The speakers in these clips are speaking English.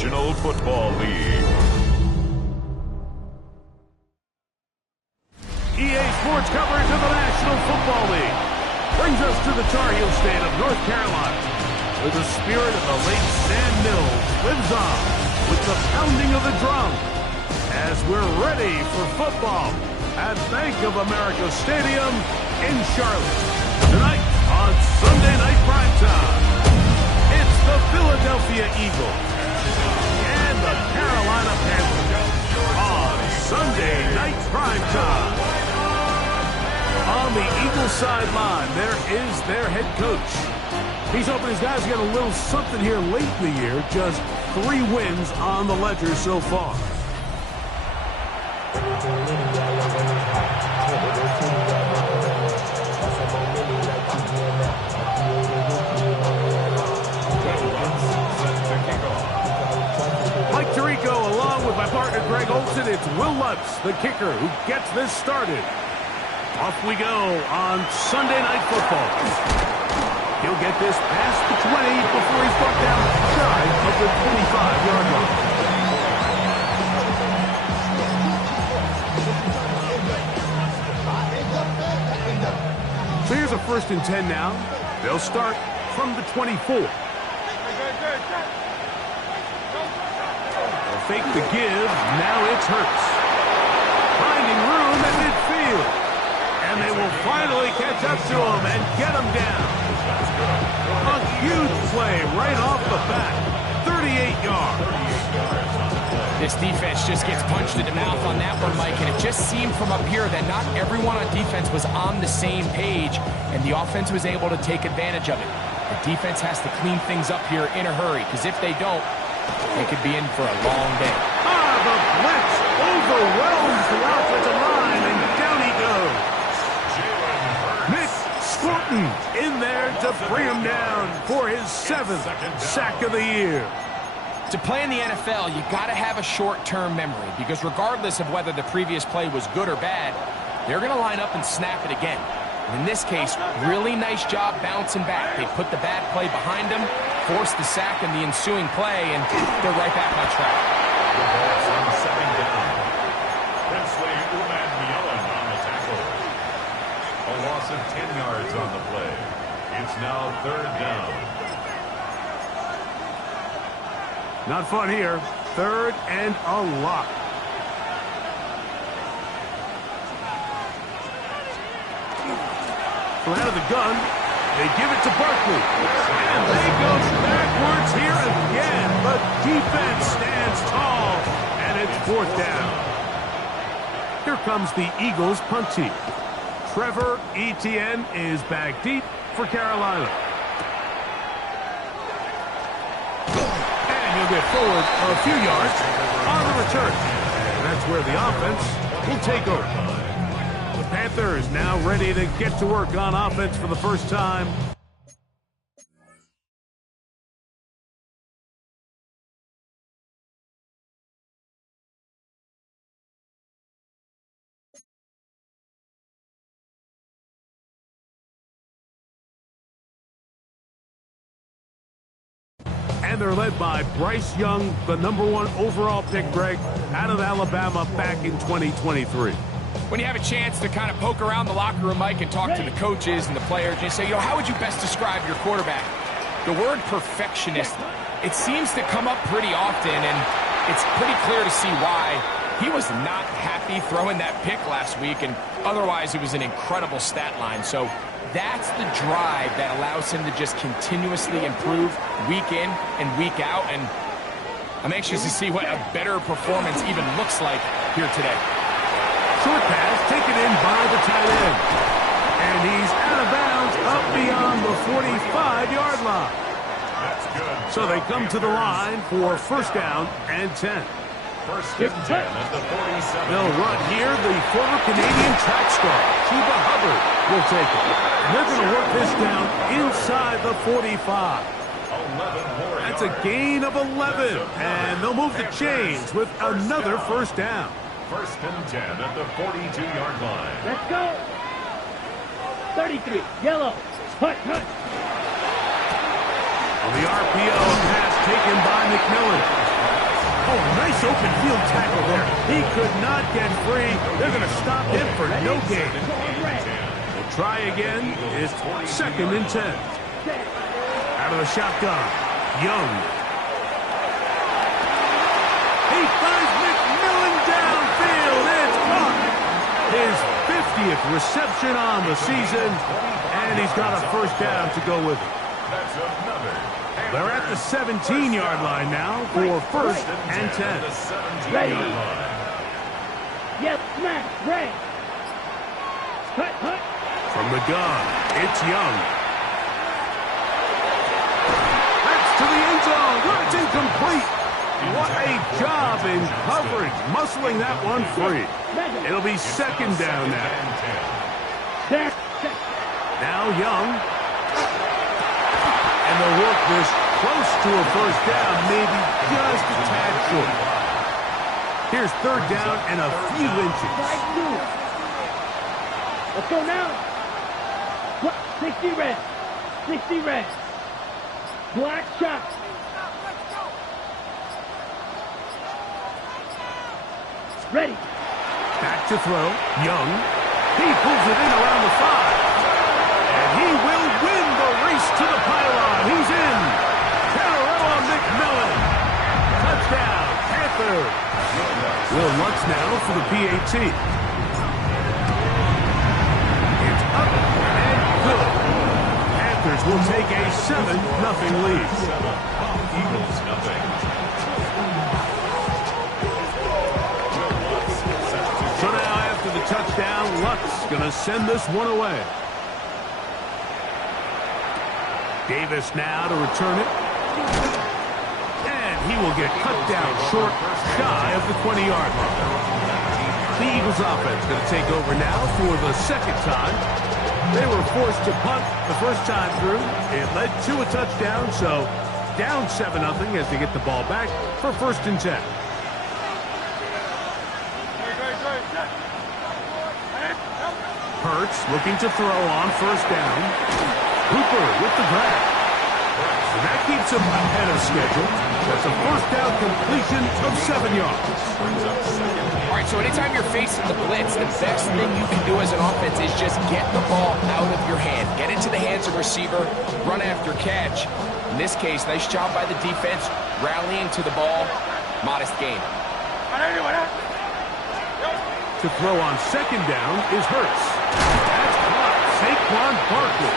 National Football League. EA Sports coverage of the National Football League brings us to the Tar Heel state of North Carolina, where the spirit of the late Sam Mills lives on with the pounding of the drum as we're ready for football at Bank of America Stadium in Charlotte. Tonight on Sunday Night Primetime, it's the Philadelphia Eagles and the Carolina Panthers on Sunday Night Primetime. On the Eagles sideline, there is their head coach. He's hoping his guys get a little something here late in the year. Just 3 wins on the ledger so far. Mike Tirico along with my partner Greg Olson. It's Will Lutz, the kicker, who gets this started. Off we go on Sunday Night Football. He'll get this past the 20 before he's brought down shy of the 25-yard line. So here's a 1st and 10 now. They'll start from the 24. They'll fake the give. Now it's Hurts. Finding room at midfield. And they will finally catch up to him and get him down. A huge play right off the bat. 38 yards. This defense just gets punched in the mouth on that one, Mike, and it just seemed from up here that not everyone on defense was on the same page, and the offense was able to take advantage of it. The defense has to clean things up here in a hurry, because if they don't, they could be in for a long day. The blitz overwhelms the offensive line, and down he goes. Scorton in there to bring him down for his 7th sack of the year. To play in the NFL, you got to have a short-term memory, because regardless of whether the previous play was good or bad, they're going to line up and snap it again. And in this case, really nice job bouncing back. They put the bad play behind them, forced the sack in the ensuing play, and they're right back on track. Of 10 yards on the play. It's now 3rd down. Not fun here. 3rd and a lot. From out of the gun, they give it to Barkley. And they go backwards here again. The defense stands tall, and it's 4th down. Here comes the Eagles punt team. Trevor Etienne is back deep for Carolina. And he'll get forward a few yards on the return. And that's where the offense will take over. The Panthers now ready to get to work on offense for the first time. And they're led by Bryce Young, the #1 overall pick, Greg, out of Alabama back in 2023. When you have a chance to kind of poke around the locker room, Mike, and talk to the coaches and the players, you say, how would you best describe your quarterback? The word perfectionist, it seems to come up pretty often, and it's pretty clear to see why. He was not happy throwing that pick last week, and otherwise it was an incredible stat line. So that's the drive that allows him to just continuously improve week in and week out, and I'm anxious to see what a better performance even looks like here today. Short pass taken in by the tight end, and he's out of bounds up beyond the 45-yard line. That's good. So they come to the line for 1st down and 10. 1st and 10 at the 47. They'll run here. The former Canadian track star, Chuba Hubbard, will take it. And they're going to work this down inside the 45. That's a gain of 11. And they'll move the chains with another 1st down. 1st and 10 at the 42-yard line. Let's go. 33, yellow. Hut. On the RPO, a pass taken by McMillan. Oh, nice open field tackle there. He could not get free. They're going to stop him for no gain. We'll try again. It's 2nd and 10. Out of the shotgun. Young. He finds McMillan downfield. It's caught. His 50th reception on the season, and he's got a first down to go with it. They're at the 17-yard line now for 1st and 10. Ready. Yes, smash, red. Hut. From the gun, it's Young. That's to the end zone. It's incomplete. What a job in coverage, muscling that one free. It'll be 2nd down now. Now Young. And they'll work this close to a first down, maybe just a tad short. Here's 3rd down and a few inches. Let's go now. 60 red. 60 red. Black shot. Ready. Back to throw. Young. He pulls it in around the 5. And he will win the race to the pylon. He's in. Terrell McMillan. Touchdown, Panthers. Will Lutz now for the PAT. It's up and good. Panthers will take a 7-0 lead. Eagles nothing. So now after the touchdown, Lutz going to send this one away. Davis now to return it. And he will get cut down short, shy of the 20-yard line. The Eagles offense going to take over now for the 2nd time. They were forced to punt the first time through. It led to a touchdown, so down 7-0 as they get the ball back for 1st and 10. Hurts looking to throw on 1st down. Hooper with the grab. And that keeps him ahead of schedule. That's a 1st down completion of 7 yards. All right, so anytime you're facing the blitz, the best thing you can do as an offense is just get the ball out of your hand. Get into the hands of receiver, run after catch. In this case, nice job by the defense, rallying to the ball. Modest gain. To throw on 2nd down is Hurts. That's caught. Saquon Barkley.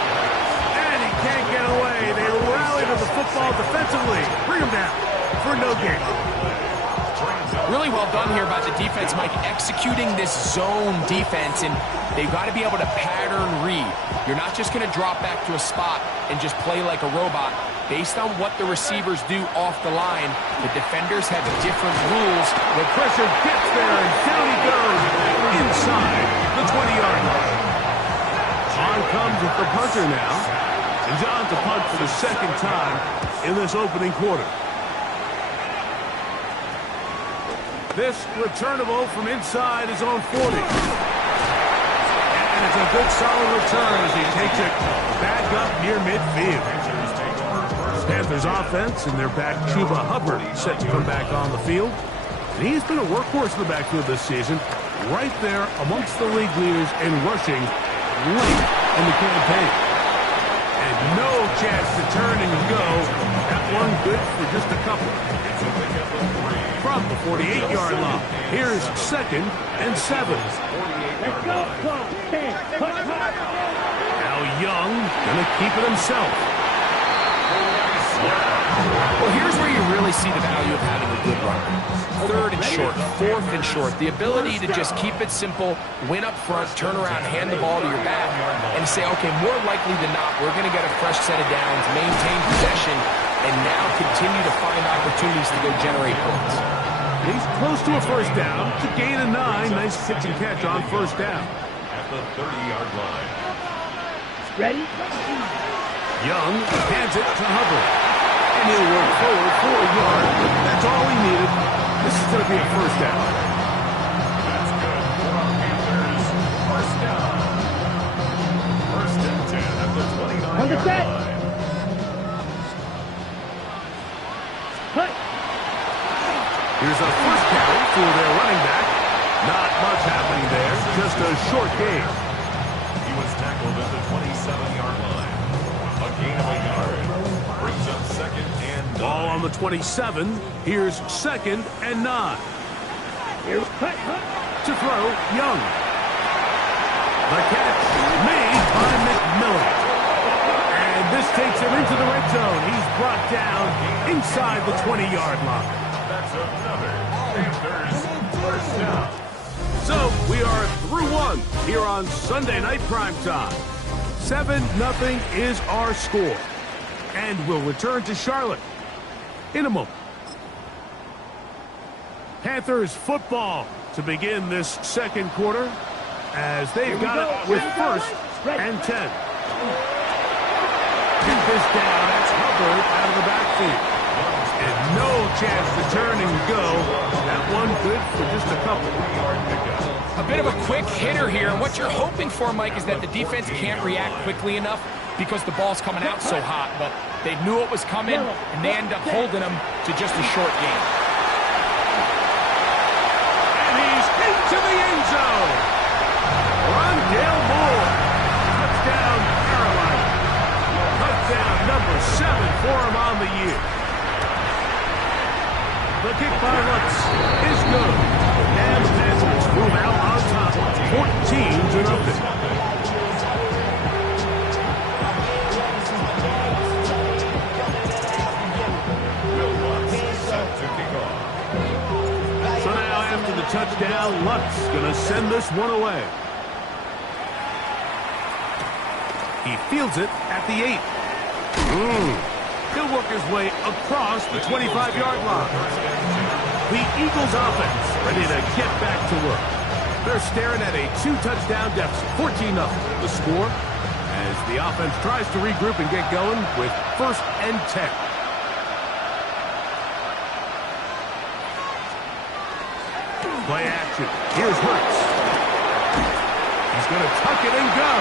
And he can't get away. They rally to the football defensively. Bring him down for no gain. Really well done here by the defense, Mike, executing this zone defense, and they've got to be able to pattern read. You're not just going to drop back to a spot and just play like a robot. Based on what the receivers do off the line, the defenders have different rules. The pressure gets there, and down he goes inside the 20-yard line. On comes the punter now, and John to punt for the 2nd time in this opening quarter. This returnable from inside his own 40. And it's a good solid return as he takes it back up near midfield. Panthers offense and their back Chuba Hubbard set to come back on the field. And he's been a workhorse in the backfield this season, right there amongst the league leaders in rushing late in the campaign. And no chance to turn and go. That one good for just a couple. From the 48-yard line, here's 2nd and 7. Let's go. Now Young gonna keep it himself. Well, here's where you really see the value of having a good run. 3rd and short, 4th and short. The ability to just keep it simple, win up front, turn around, hand the ball to your back, and say, okay, more likely than not, we're going to get a fresh set of downs, maintain possession, and now continue to find opportunities to go generate points. He's close to a first down. It's a gain of 9. Nice pitch and catch on 1st down. At the 30-yard line. Ready? Young hands it to Hubbard. And he'll work forward for a yard. That's all he needed. This is going to be a first down. That's good for our Panthers. First down. 1st and 10 at the 29-yard line. Here's a first carry for their running back. Not much happening there, just a short gain. He was tackled at the 27-yard line. A gain of a yard. Brings up 2nd and 9. Ball on the 27. Here's 2nd and 9. Here's cut. To throw, Young. The catch made by McMillan. And this takes him into the red zone. He's brought down inside the 20-yard line. That's another Panthers first down. So we are through one here on Sunday Night Primetime. 7-0 is our score. And we'll return to Charlotte in a moment. Panthers football to begin this second quarter as they've got it with 1st and 10. Get this down. That's Hubbard out of the backfield. And no chance to turn and go. That one good for just a couple. A bit of a quick hitter here, and what you're hoping for, Mike, is that the defense can't react quickly enough because the ball's coming out so hot, but they knew it was coming, and they end up holding them to just a short gain. And he's into the end zone. Rondale Moore. Touchdown, Carolina. Touchdown number 7 for him on the year. The kick by Lutz is good. And Panthers move out on top, 14-0. So now after the touchdown, Lutz going to send this one away. He fields it at the 8. He'll work his way across the 25-yard line. The Eagles offense ready to get back to work. They're staring at a 2-touchdown deficit, 14-0. The score as the offense tries to regroup and get going with 1st and 10. Play action. Here's Hurts. He's going to tuck it and go.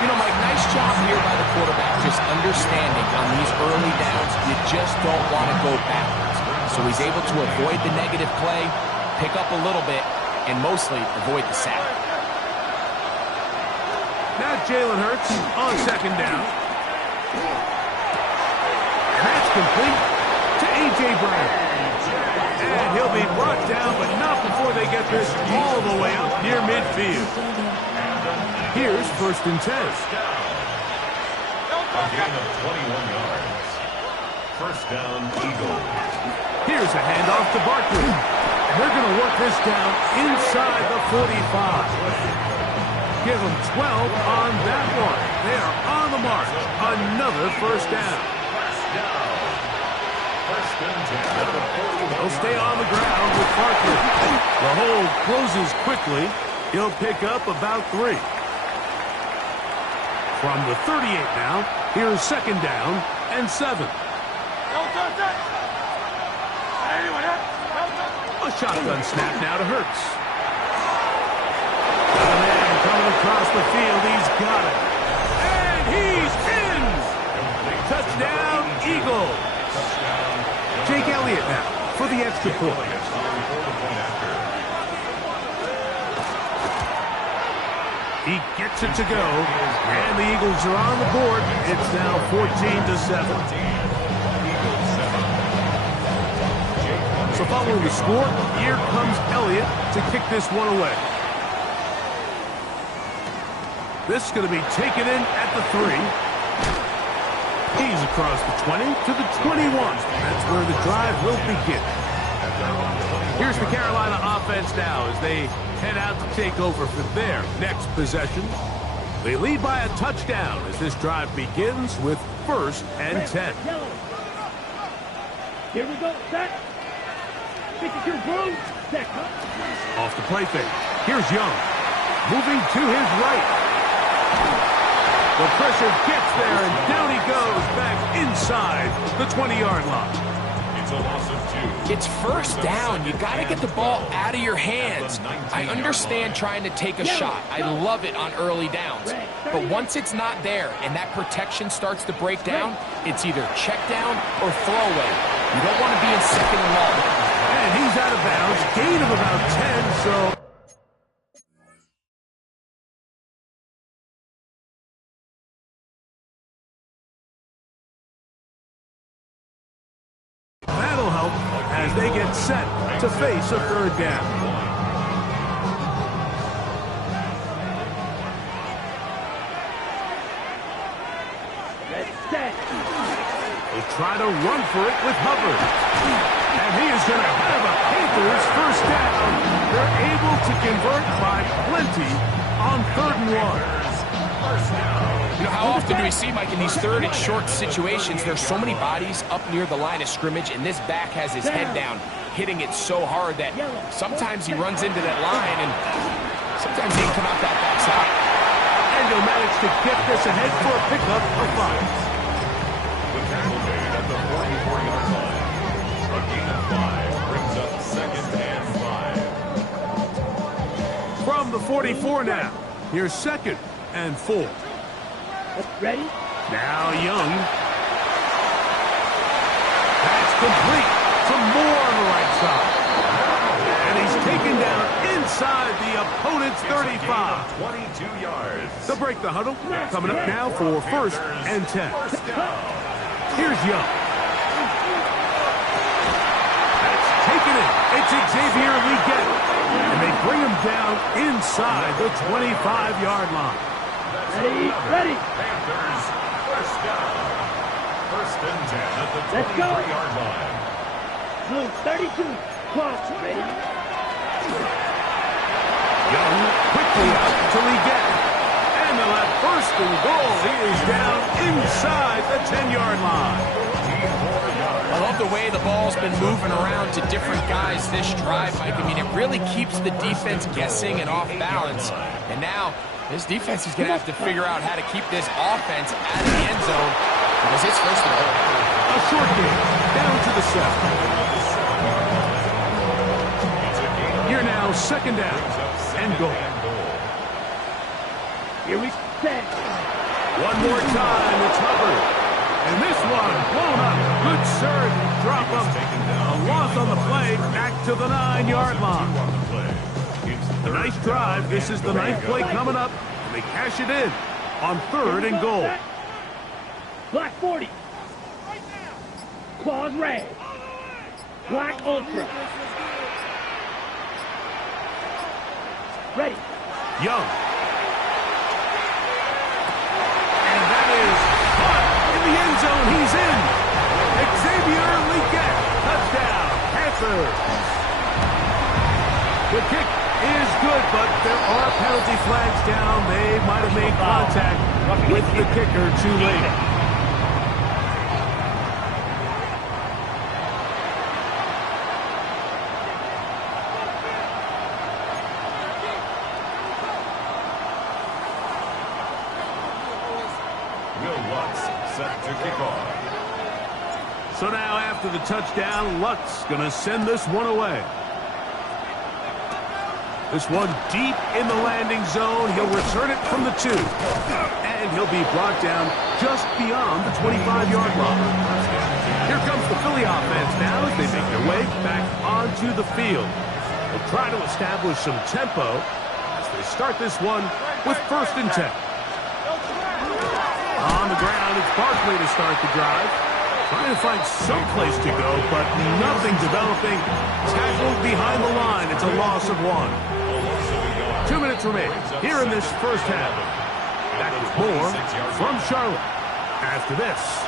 You know, Mike, nice job here by the quarterback, just understanding on these early downs, you just don't want to go backwards. So he's able to avoid the negative play, pick up a little bit, and mostly avoid the sack. Now Jalen Hurts on 2nd down. And that's complete to A.J. Brown. And he'll be brought down, but not before they get this all the way up near midfield. Here's 1st and 10. A gain of 21 yards. First down, Eagles. Here's a handoff to Barkley. And they're going to work this down inside the 45. Give them 12 on that one. They are on the march. Another first down. He'll stay on the ground with Barkley. The hold closes quickly. He'll pick up about 3. From the 38 now, here's 2nd down and 7. A shotgun snap now to Hurts. Got a man coming across the field. He's got it. And he's in! Touchdown, Eagles. Jake Elliott now for the extra point. He gets it to go, and the Eagles are on the board. It's now 14-7. So following the score, here comes Elliott to kick this one away. This is going to be taken in at the 3. He's across the 20 to the 21. That's where the drive will begin. Here's the Carolina offense now as they head out to take over for their next possession. They lead by a touchdown as this drive begins with 1st and 10. Here we go. Set. 52 boom. Set. Off the play fake. Here's Young. Moving to his right. The pressure gets there, and down he goes back inside the 20-yard line. It's a loss of 2. It's first down. You got to get the ball out of your hands. I understand trying to take a shot. I love it on early downs. But once it's not there and that protection starts to break down, it's either check down or throwaway. You don't want to be in 2nd and long. And he's So that'll help as they get set to face a third down. They try to run for it with Hubbard. And he is going to have a Panthers first down. They're able to convert by plenty on 3rd and 1. You know, how often do we see, Mike, in these 3rd and short situations, there's so many bodies up near the line of scrimmage, and this back has his head down, hitting it so hard that sometimes he runs into that line, and sometimes he can come out that backside. And he'll manage to get this ahead for a pickup of 5. The tackle made at the 44-yard line. A gain of 5 brings up 2nd and 5. From the 44 now, here's 2nd and 4. Ready? Now Young. That's complete. Some more on the right side. And he's taken down inside the opponent's 35. 22 yards. They'll break the huddle. Coming up now for 1st and 10. Here's Young. That's taken it. It's Xavier Leggett. And they bring him down inside the 25-yard line. Ready. Panthers, first down. 1st and 10 at the 23-yard line. Blue 32. Cross. Ready. Young quickly out to Leggett. And they'll have 1st and goal. He is down inside the 10-yard line. I love the way the ball's been moving around to different guys this drive, Mike. I mean, it really keeps the defense guessing and off balance. And now, this defense is going to have to figure out how to keep this offense out of the end zone because it's 1st and goal. A short game, down to the 7. Here now, 2nd down and goal. Here we set. One more time, it's Hubbard. And this one blown up. Good surge, drop up. A loss on the play, back to the 9-yard line. A nice drive. This is the 9th play coming up. And they cash it in on 3rd and goal. Black 40. Claws red. Black ultra. Ready. Young. And that is caught in the end zone. He's in. Xavier Leggett. Touchdown. Panthers. The kick is good, but there are penalty flags down. They might have made contact with the kicker too late. So now after the touchdown, Lutz going to send this one away. This one deep in the landing zone. He'll return it from the 2. And he'll be brought down just beyond the 25-yard line. Here comes the Philly offense now as they make their way back onto the field. They'll try to establish some tempo as they start this one with 1st and 10. On the ground, it's Barkley to start the drive. Trying to find some place to go, but nothing developing. Tackled behind the line. It's a loss of 1. 2 minutes remaining here in this 1st half. Back with more from Charlotte after this.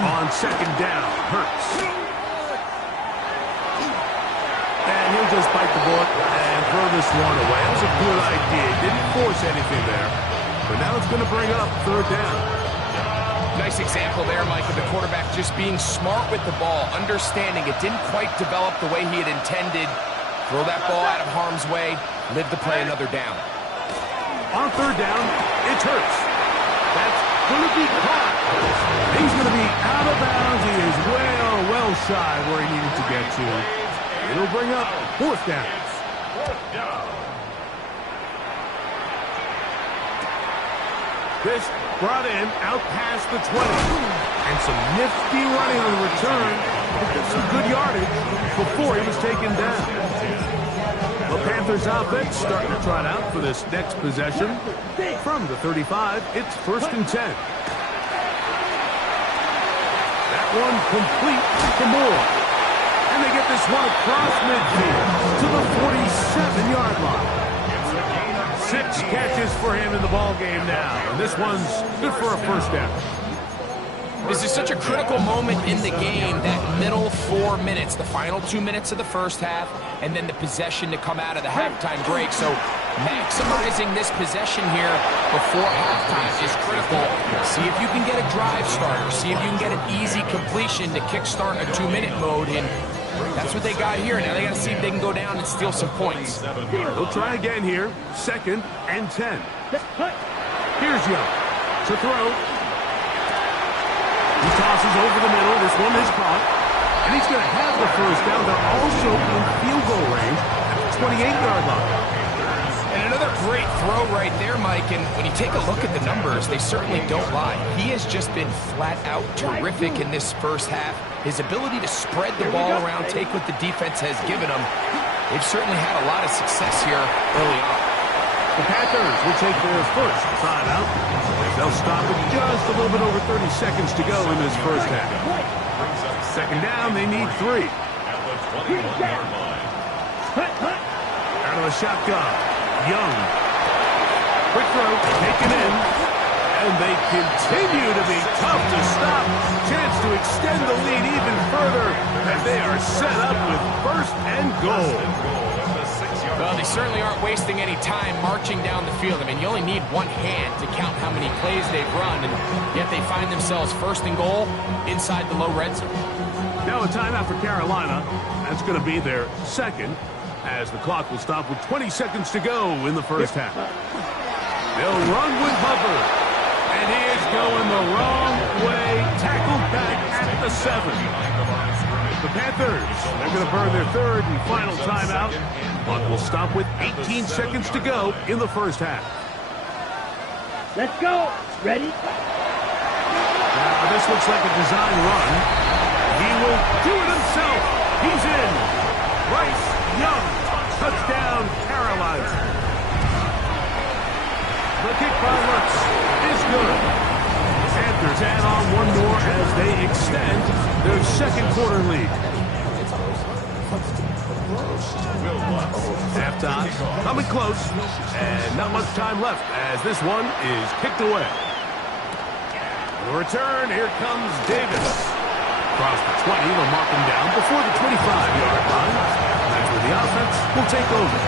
On 2nd down, Hurts. And he'll just bite the bullet and throw this one away. That was a good idea. Didn't force anything there. But now it's going to bring up 3rd down. Nice example there, Mike, of the quarterback just being smart with the ball, understanding it didn't quite develop the way he had intended. Throw that ball out of harm's way, live to play another down. On 3rd down, it's Hurts. That's going to be caught. He's going to be out of bounds. He is well shy where he needed to get to. It'll bring up 4th down. This brought in out past the 20. And some nifty running on the return. Some good yardage before he was taken down. The Panthers offense starting to trot out for this next possession. From the 35, it's 1st and 10. That one complete for Moore. And they get this one across midfield to the 47-yard line. 6 catches for him in the ball game now. And this one's good for a first down. This is such a critical moment in the game, that middle 4 minutes, the final 2 minutes of the first half, and then the possession to come out of the halftime break. So maximizing this possession here before halftime is critical. See if you can get a drive starter. See if you can get an easy completion to kickstart a 2-minute mode. And that's what they got here. Now they got to see if they can go down and steal some points. They'll try again here. 2nd and 10. Here's Young to throw. He tosses over the middle. This one is caught. And he's going to have the first down. They're also in field goal range at the 28-yard line. And another great throw right there, Mike. And when you take a look at the numbers, they certainly don't lie. He has just been flat out terrific in this first half. His ability to spread the ball around, take what the defense has given him. They've certainly had a lot of success here early on. The Panthers will take their first timeout. They'll stop with just a little bit over 30 seconds to go in this first half. 2nd down, they need 3. Out of the shotgun, Young. Quick throw, taken in. And they continue to be tough to stop. Chance to extend the lead even further as they are set up with 1st and goal. Well, they certainly aren't wasting any time marching down the field. I mean, you only need one hand to count how many plays they've run, and yet they find themselves 1st and goal inside the low red zone. Now a timeout for Carolina. That's going to be their 2nd, as the clock will stop with 20 seconds to go in the first half. They'll run with Hubbard, and he is going the wrong way. Tackled back at the 7. The Panthers, they're going to burn their 3rd and final timeout. Clock will stop with 18 seconds to go in the first half. Let's go. Ready? Now, this looks like a design run. He will do it himself. He's in. Bryce Young. Touchdown, Carolina. The kick by Lutz is good. Panthers add on one more as they extend their 2nd quarter lead. Halftime coming close, and not much time left as this one is kicked away. The return, here comes Davis. Across the 20, they'll mark him down before the 25-yard line. That's where the offense will take over.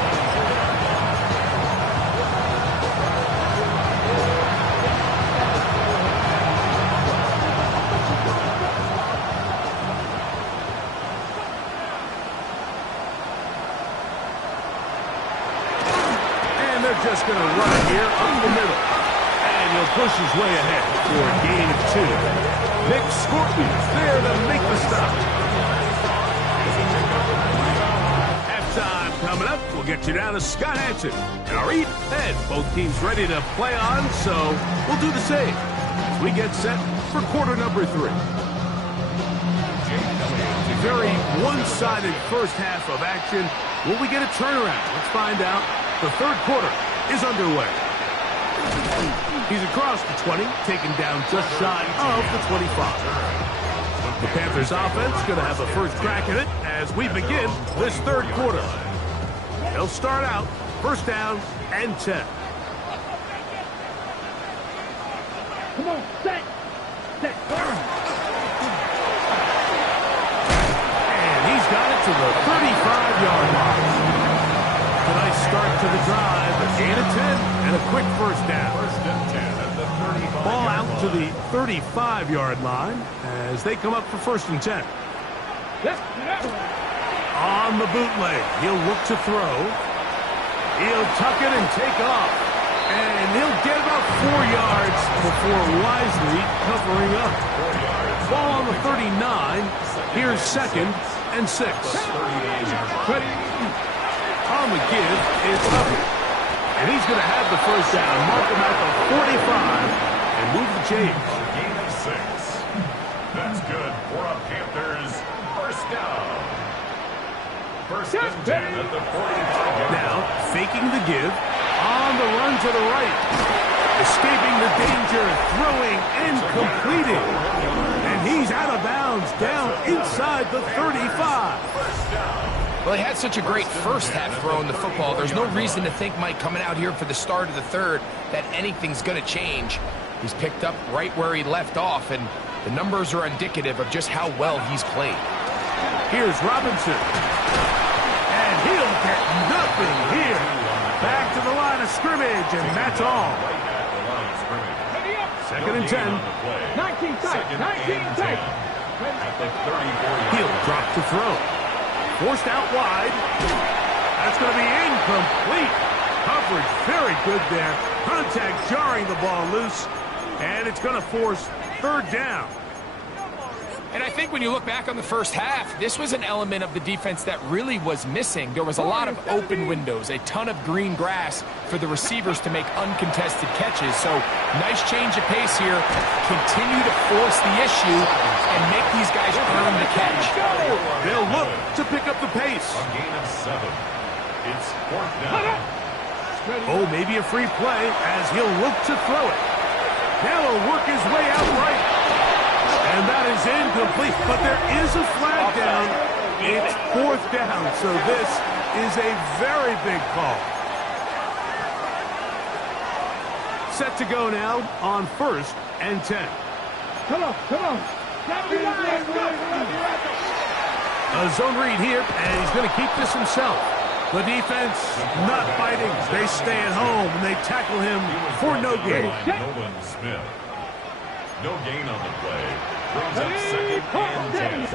Just going to run it here up the middle. And he'll push his way ahead for a gain of 2. Nick Scorpions there to make the stop. Halftime coming up. We'll get you down to Scott Hansen. And our eat ahead. Both teams ready to play on, so we'll do the same as we get set for quarter number 3. Very one-sided first half of action. Will we get a turnaround? Let's find out. The 3rd quarter is underway. He's across the 20, taken down just shy of the 25. The Panthers offense going to have the first crack at it as we begin this 3rd quarter. They'll start out 1st down and 10. Come on, set. Burn. And he's got it to the 35-yard line. A nice start to the drive, a gain of 10, and a quick first down. Ball out to the 35-yard line as they come up for 1st and 10. On the bootleg, he'll look to throw. He'll tuck it and take off. And he'll get about 4 yards before wisely covering up. Ball on the 39. Here's 2nd and 6. On the give is up. And he's going to have the first down. Mark him at the 45 and move the chains. Gain of 6. That's good for a Panthers first down. First and 10 at the 45. Now, faking the give. On the run to the right. Escaping the danger. Throwing and completing. And he's out of bounds. Down inside the 35. Well, he had such a great first half throwing the football. There's no reason to think, Mike, coming out here for the start of the third, that anything's going to change. He's picked up right where he left off, and the numbers are indicative of just how well he's played. Here's Robinson. And he'll get nothing here. Back to the line of scrimmage, and that's all. Second and 10. 19 tight. 19 tight. He'll drop to throw. Forced out wide. That's going to be incomplete. Coverage very good there. Contact jarring the ball loose. And it's going to force third down. And I think when you look back on the first half, this was an element of the defense that really was missing. There was a lot of open windows, a ton of green grass for the receivers to make uncontested catches. So nice change of pace here. Continue to force the issue and make these guys earn the catch. They'll look to pick up the pace. A gain of 7. It's fourth down. Oh, maybe a free play as he'll look to throw it. Now he'll work his way out right. And that is incomplete, but there is a flag down. It's fourth down, so this is a very big call. Set to go now on first and 10. Come on, come on. A zone read here, and he's going to keep this himself. The defense not fighting. They stay at home, and they tackle him for no gain. Nolan Smith. No gain on the play. Brings up second and 10.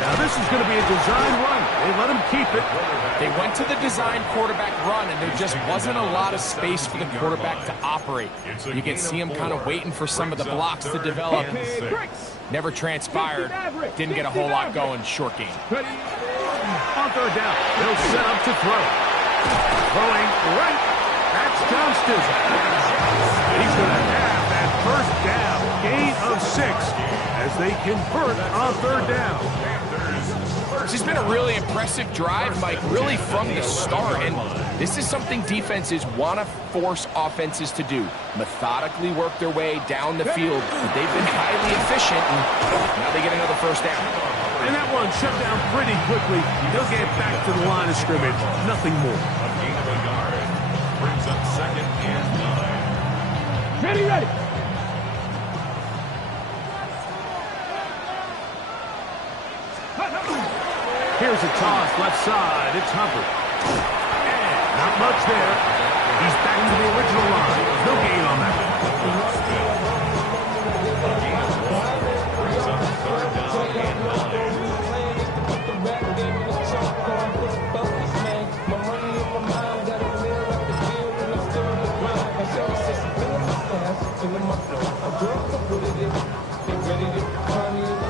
Now this is going to be a design run. They let him keep it. They went to the design quarterback run, and there just wasn't a lot of space for the quarterback to operate. You can see him kind of waiting for some of the blocks to develop. Never transpired. Didn't get a whole lot going. Short game. On third down, they'll set up to throw. Throwing right. That's Johnston. He's going to have that first down. Gain of 6 as they convert on third down. This has been a really impressive drive, Mike, really from the start. And this is something defenses want to force offenses to do. Methodically work their way down the field. But they've been highly efficient, and now they get another first down. And that one shut down pretty quickly. They'll get back to the line of scrimmage. Nothing more. A gain of a yard. Brings up second and 9. Ready, ready. Here's a toss, left side. It's Hubbard. And not much there. He's back to the original line. No gain on that. A gain of 1. Brings up third down and 9.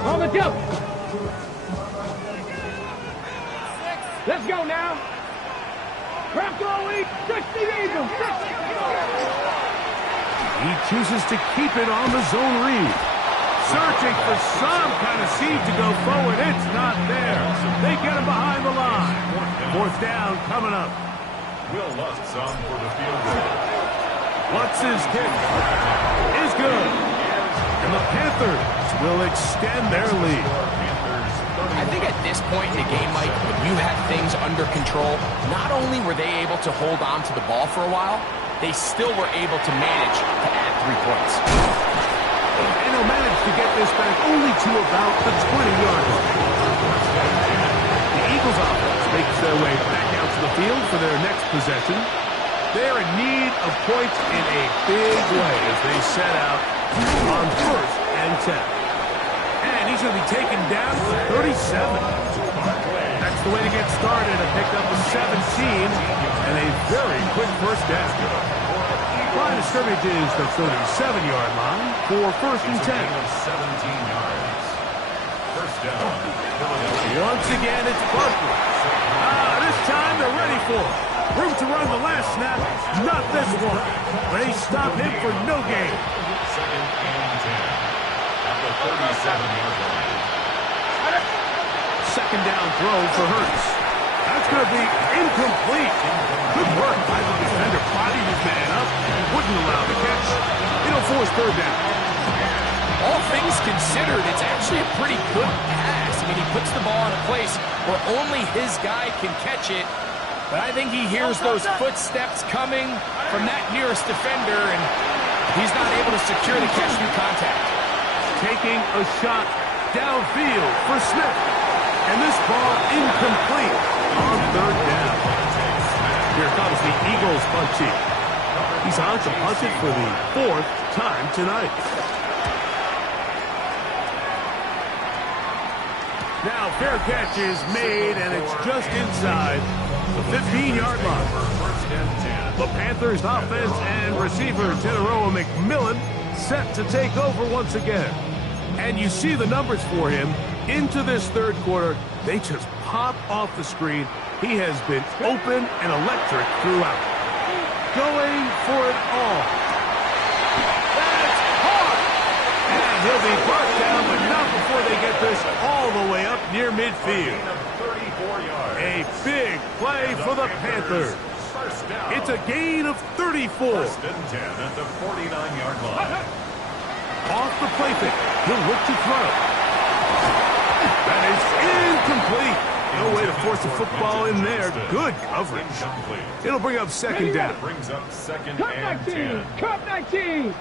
On the jump. Let's go now. Crap throwing. 60 Eagles. He chooses to keep it on the zone read. Searching for some kind of seed to go forward. It's not there. They get him behind the line. Fourth down coming up. Will Lutz on for the field goal. Lutz's kick is good. And the Panthers will extend their lead. I think at this point in the game, Mike, when you have things under control, not only were they able to hold on to the ball for a while, they still were able to manage to add 3 points. And they'll manage to get this back only to about the 20-yard line. The Eagles offense makes their way back out to the field for their next possession. They're in need of points in a big way as they set out on first and 10. And he's going to be taken down to 37. That's the way to get started. A pickup of 17 and a very quick first down. Line of scrimmage is the 37-yard line for first and 10. 17 yards. First down. Once again, it's Barkley. This time they're ready for it. Room to run the last snap. Not this one. They stop him for no gain. Second and 10 at the 37-yard line. Second down throw for Hurts. That's going to be incomplete. Good work by the defender. Bodied his man up and wouldn't allow the catch. It'll force third down. All things considered, it's actually a pretty good pass. I mean, he puts the ball in a place where only his guy can catch it. But I think he hears those footsteps coming from that nearest defender, and he's not able to secure the catch through contact. Taking a shot downfield for Smith. And this ball incomplete on third down. Here comes the Eagles punching. He's on to punch it for the fourth time tonight. Now fair catch is made, and it's just inside the 15-yard line. The Panthers offense and receiver Teneroa McMillan set to take over once again. And you see the numbers for him into this third quarter. They just pop off the screen. He has been open and electric throughout. Going for it all. That's hard. And he'll be brought down, but not before they get this all the way up near midfield. A big play for the Panthers. It's a gain of 34. First and 10 at the 49-yard line. Off the play fake. He'll look to throw. That is incomplete. No way to force the football in there. Good coverage. It'll bring up second down. Brings up second Cut and 19. 10. Cut 19.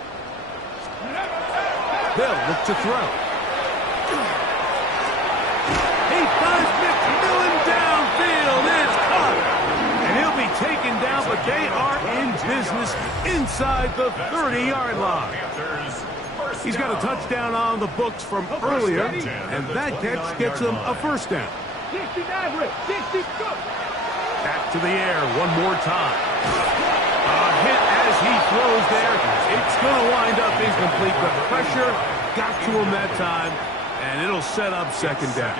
They'll look to throw. He finds McMillan downfield. It's caught. And he'll be taken down, but they are in business inside the 30-yard line. He's got a touchdown on the books from earlier, and that catch gets him a first down. 60 average. 60 go. Back to the air one more time. A hit as he throws there. It's going to wind up incomplete. The pressure got to him that time, and it'll set up second down.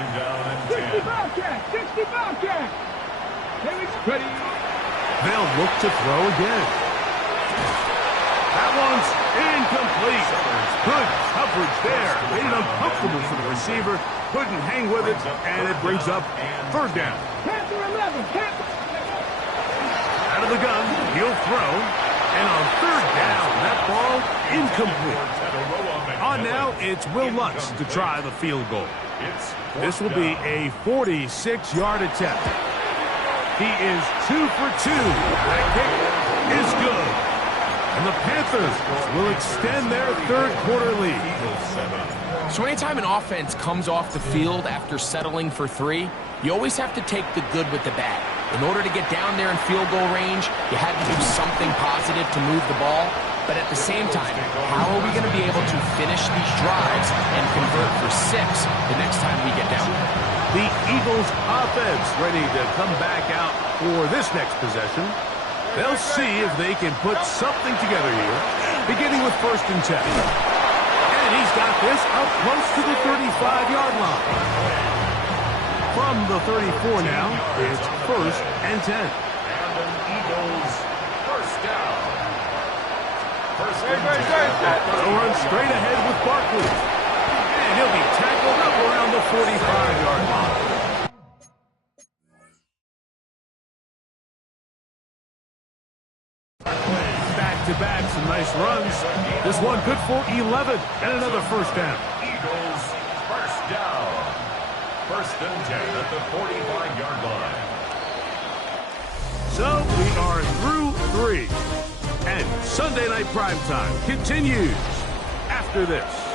60 Bobcat. 60 Bobcat. Ready. They'll look to throw again. That one's incomplete. Good coverage there. Made it uncomfortable for the receiver. Couldn't hang with it, and it brings up third down. Panther 11. Panther. Out of the gun, he'll throw. And on third down, that ball incomplete. On now, it's Will Lutz to try the field goal. This will be a 46-yard attempt. He is 2 for 2. That kick is good. And the Panthers will extend their third quarter lead. So anytime an offense comes off the field after settling for 3, you always have to take the good with the bad. In order to get down there in field goal range, you had to do something positive to move the ball. But at the same time, how are we going to be able to finish these drives and convert for 6 the next time we get down there? The Eagles offense ready to come back out for this next possession. They'll see if they can put something together here, beginning with first and 10. And he's got this up close to the 35-yard line. From the 34 now, it's first and 10. And an Eagles first down. First and 10. They'll run straight ahead with Barkley. And he'll be tackled up around the 45-yard line. Back-to-back, some nice runs. This one good for 11 and another first down. Eagles first down. First and 10 at the 45-yard line. So we are through 3. And Sunday Night Primetime continues after this.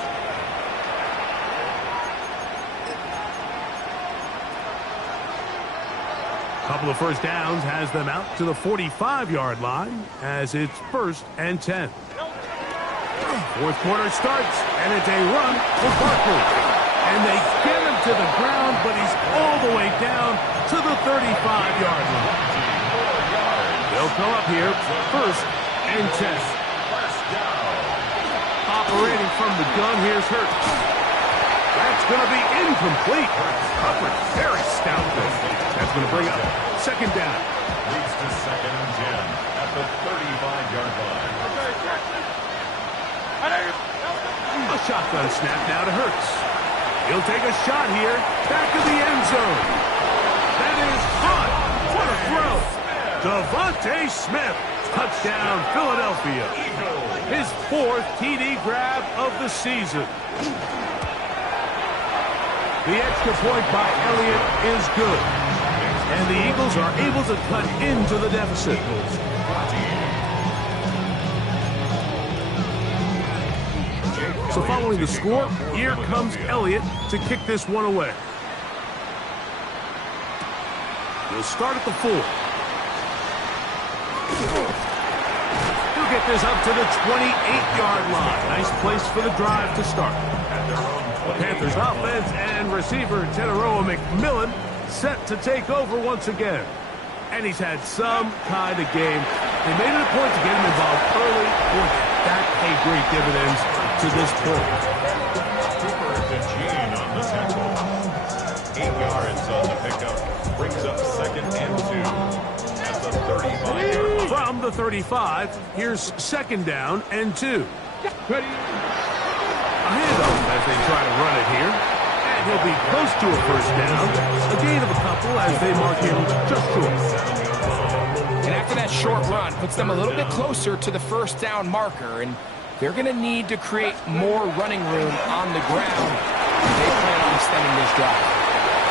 Couple of first downs has them out to the 45-yard line as it's first and 10. Fourth quarter starts, and it's a run for Barkley. And they get him to the ground, but he's all the way down to the 35-yard line. They'll come up here first and 10. Operating from the gun, here's Hurts. That's going to be incomplete. Hubbard, very stout. That's going to bring up second down. Leads to 2nd and 10 at the 35-yard line. A shotgun snap now to Hurts. He'll take a shot here. Back of the end zone. That is hot. What a throw. Devontae Smith. Touchdown, Philadelphia. His 4th TD grab of the season. The extra point by Elliott is good. And the Eagles are able to cut into the deficit. So following the score, here comes Elliott to kick this one away. He'll start at the 4. He'll get this up to the 28-yard line. Nice place for the drive to start. Panthers offense and receiver Teteroa McMillan set to take over once again. And he's had some kind of game. They made it a point to get him involved early. Boy, that paid great dividends to this point. Cooper to Gene on the tackle. 8 yards on the pickup. Brings up 2nd and 2 at the 35-yard line. From the 35, here's 2nd down and 2. A handoff as they try to run it here. And he'll be close to a first down. A gain of a couple as they mark him just short. And after that short run, puts them a little bit closer to the first down marker. And they're going to need to create more running room on the ground. They plan on extending this drive.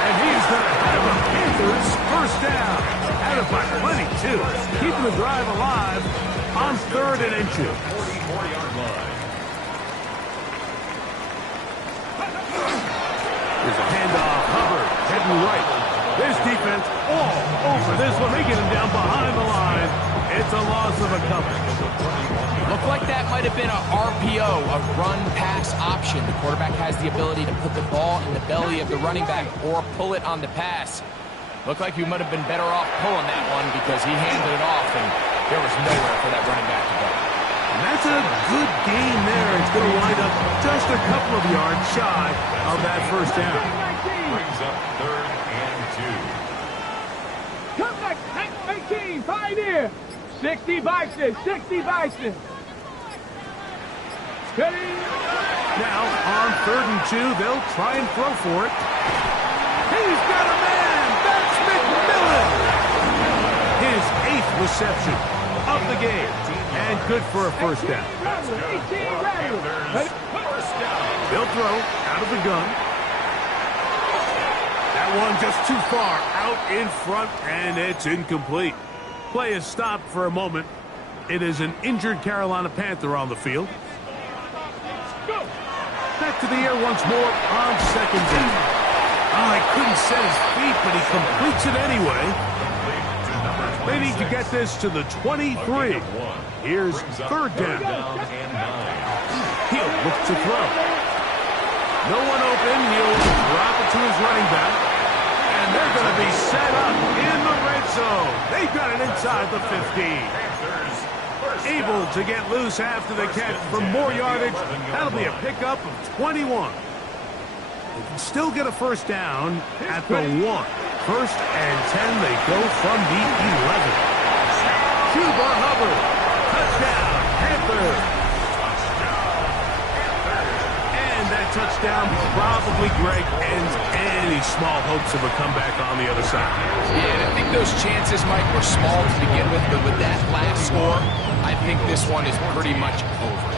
And he's going to have a Panthers first down. Had it by plenty, too. Keeping the drive alive on 3rd and inches. 44-yard line. Here's a handoff. Hubbard heading right. This defense all over this one. They get him down behind the line. It's a loss of a couple. Looked like that might have been a RPO, a run-pass option. The quarterback has the ability to put the ball in the belly of the running back or pull it on the pass. Looked like he might have been better off pulling that one because he handed it off, and there was nowhere for that running back to go. And that's a good game there. It's going to wind up just a couple of yards shy of that first down. Brings up 3rd and 2. Come back, 19, Pioneer. 60 Bison, 60 Bison. Ready? Now, on 3rd and 2, they'll try and throw for it. He's got a man! That's McMillan! His 8th reception of the game. And good for a first down. They'll throw out of the gun. That one just too far out in front, and it's incomplete. Play is stopped for a moment. It is an injured Carolina Panther on the field. Back to the air once more on 2nd down. Oh, he couldn't set his feet, but he completes it anyway. They need to get this to the 23. Here's 3rd down. He'll look to throw. No one open. He'll drop it to his running back. And they're going to be set up in the red zone. They've got it inside the 15. Able to get loose after the catch for more yardage. That'll be a pickup of 21. They can still get a first down at the 1. 1st and 10. They go from the 11. Chuba Hubbard. Touchdown, Panthers. And that touchdown probably, Greg, ends any small hopes of a comeback on the other side. Yeah, and I think those chances, Mike, were small to begin with, but with that last score, I think this one is pretty much over.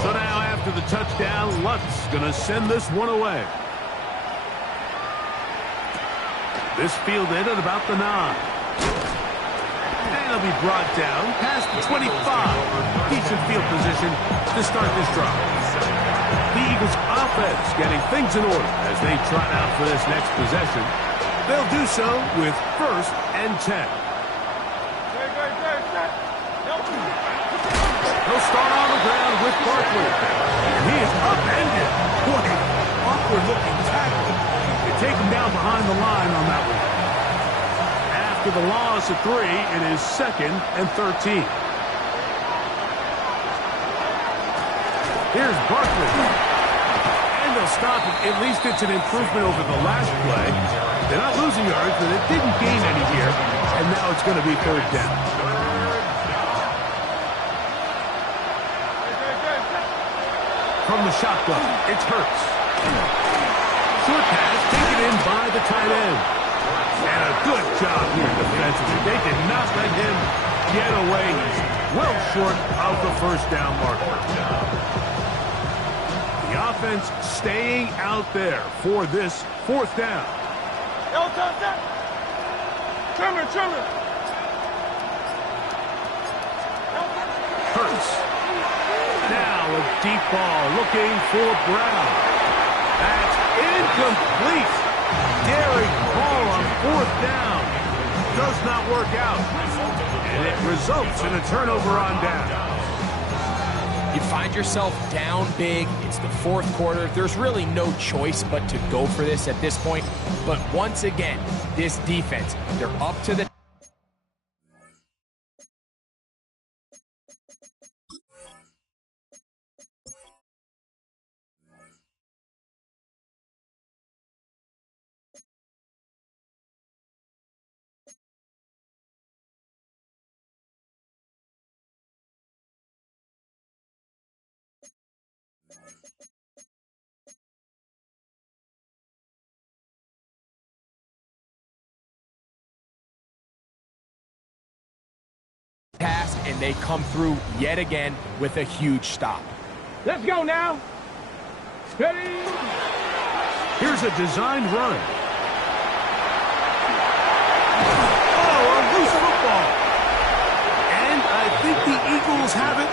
So now after the touchdown, Lutz going to send this one away. This field ended about the 9. And he'll be brought down past the 25. Decent field position to start this drive. The Eagles offense getting things in order as they trot out for this next possession. They'll do so with 1st and 10. He'll start on the ground with Barkley. And he is upended. What an awkward-looking tackle. They take him down behind the line on that one. After the loss of 3, it is 2nd and 13. Here's Barkley. they'll stop it. At least it's an improvement over the last play. They're not losing yards, but it didn't gain any here. And now it's going to be third down. From the shotgun, it's Hurts. Short pass taken in by the tight end. And a good job here defensively. They did not let him get away. He's well short of the first down marker. The offense staying out there for this fourth down. Trimmer. Hurts. Now a deep ball looking for Brown. That's incomplete. Daring ball on fourth down. Does not work out. And it results in a turnover on down. You find yourself down big. It's the fourth quarter. There's really no choice but to go for this at this point. But once again, this defense, they're up to the task, and they come through yet again with a huge stop. Let's go now. Ready? Here's a designed run. Oh, a loose football. And I think the Eagles have it.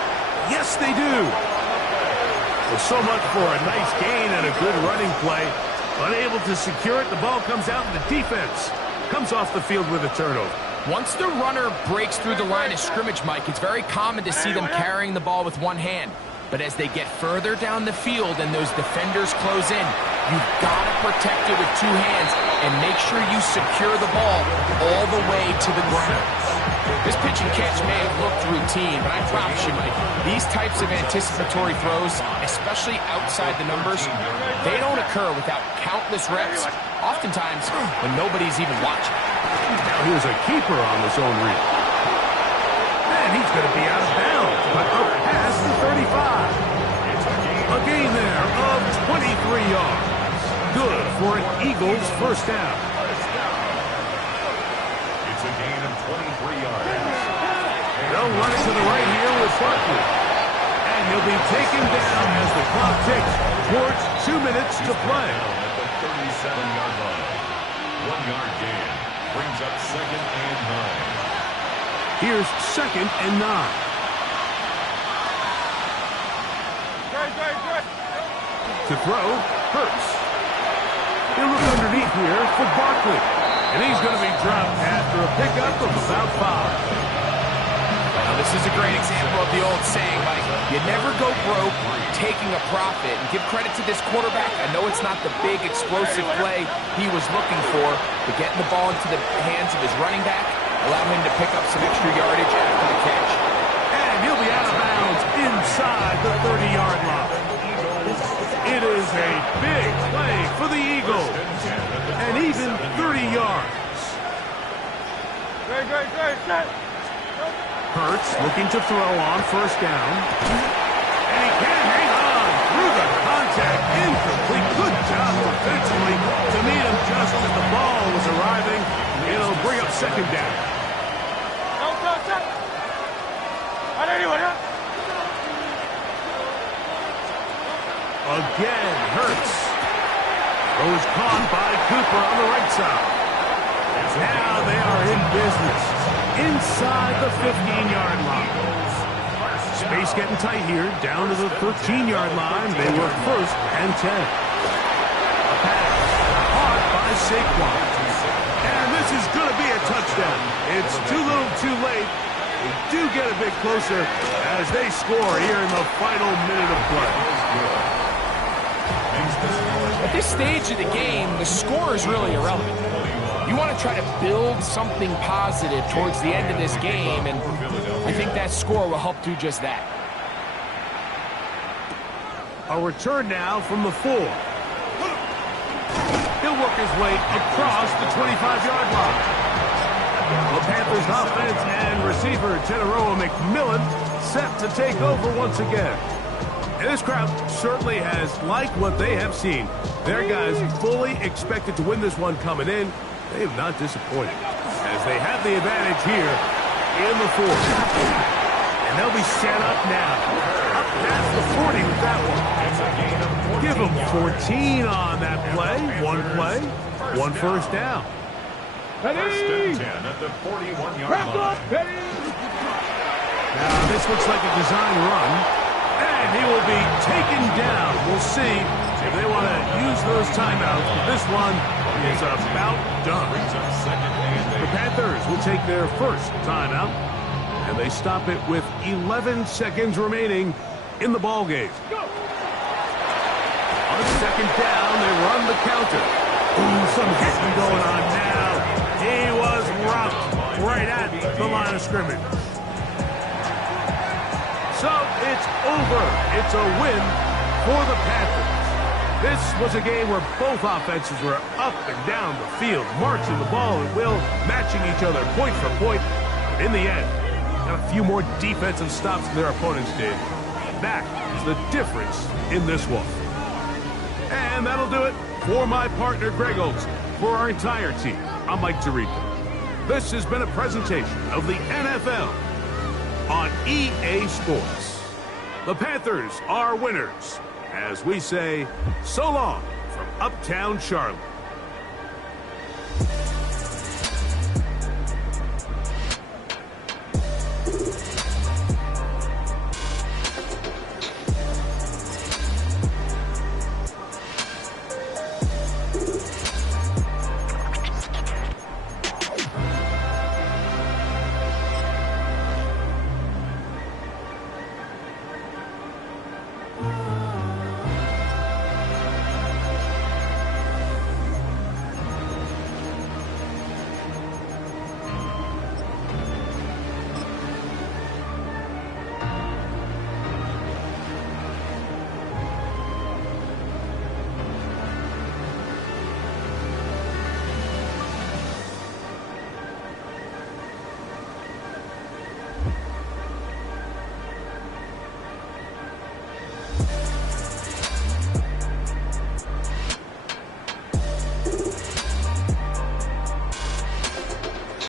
Yes, they do. Well, so much for a nice gain and a good running play. Unable to secure it, the ball comes out, and the defense comes off the field with a turnover. Once the runner breaks through the line of scrimmage, Mike, it's very common to see them carrying the ball with one hand. But as they get further down the field and those defenders close in, you've got to protect it with two hands and make sure you secure the ball all the way to the ground. This pitch and catch may have looked routine, but I promise you, Mike, these types of anticipatory throws, especially outside the numbers, they don't occur without countless reps, oftentimes when nobody's even watching. Now here's a keeper on the zone read. And he's going to be out of bounds, but up past the 35. A gain there of 23 yards. Good for an Eagles first down. It's a gain of 23 yards. They'll run it to the right here with Barkley. And he'll be taken down as the clock ticks towards 2 minutes to play. At the 37-yard line. 1 yard gain. Brings up second and 9. Here's second and 9. To throw, Hurts. He'll look underneath here for Barkley. And he's going to be dropped after a pickup of about 5. Now, this is a great example of the old saying, Mike, you never go broke taking a profit. And give credit to this quarterback. I know it's not the big explosive play he was looking for, but getting the ball into the hands of his running back allowed him to pick up some extra yardage after the catch. And he'll be out of bounds inside the 30-yard line. It is a big play for the Eagles. And even 30 yards. Hurts looking to throw on first down. And he can't hang on through the contact. Incomplete. Good job defensively to meet him just as the ball was arriving. It'll bring up second down. Again, Hurts. Throw is caught by Cooper on the right side. Now they are in business inside the 15-yard line. Space getting tight here, down to the 13-yard line. They work first and 10. A pass caught by Saquon. And this is going to be a touchdown. It's too little too late. They do get a bit closer as they score here in the final minute of play. At this stage of the game, the score is really irrelevant. You want to try to build something positive towards the end of this game, and I think that score will help do just that. A return now from the 4. He'll work his way across the 25-yard line. The Panthers offense and receiver Generoa McMillan set to take over once again. And this crowd certainly has liked what they have seen. Their guys fully expected to win this one coming in. They have not disappointed as they have the advantage here in the fourth. And they'll be set up now. Up past the 40 with that one. Give them 14 on that play. One first down. First and 10 at the 41-yard line. Now, this looks like a design run, and he will be taken down. We'll see if they want to use those timeouts, but this one is about done. The Panthers will take their first timeout, and they stop it with 11 seconds remaining in the ballgame. On second down, they run the counter. Ooh, some hitting going on now. He was rocked right at the line of scrimmage. So it's over. It's a win for the Panthers. This was a game where both offenses were up and down the field, marching the ball at will, matching each other point for point. In the end, got a few more defensive stops than their opponents did. That is the difference in this one. And that'll do it for my partner, Greg Olson. For our entire team, I'm Mike Tirico. This has been a presentation of the NFL on EA Sports. The Panthers are winners, as we say, so long from Uptown Charlotte.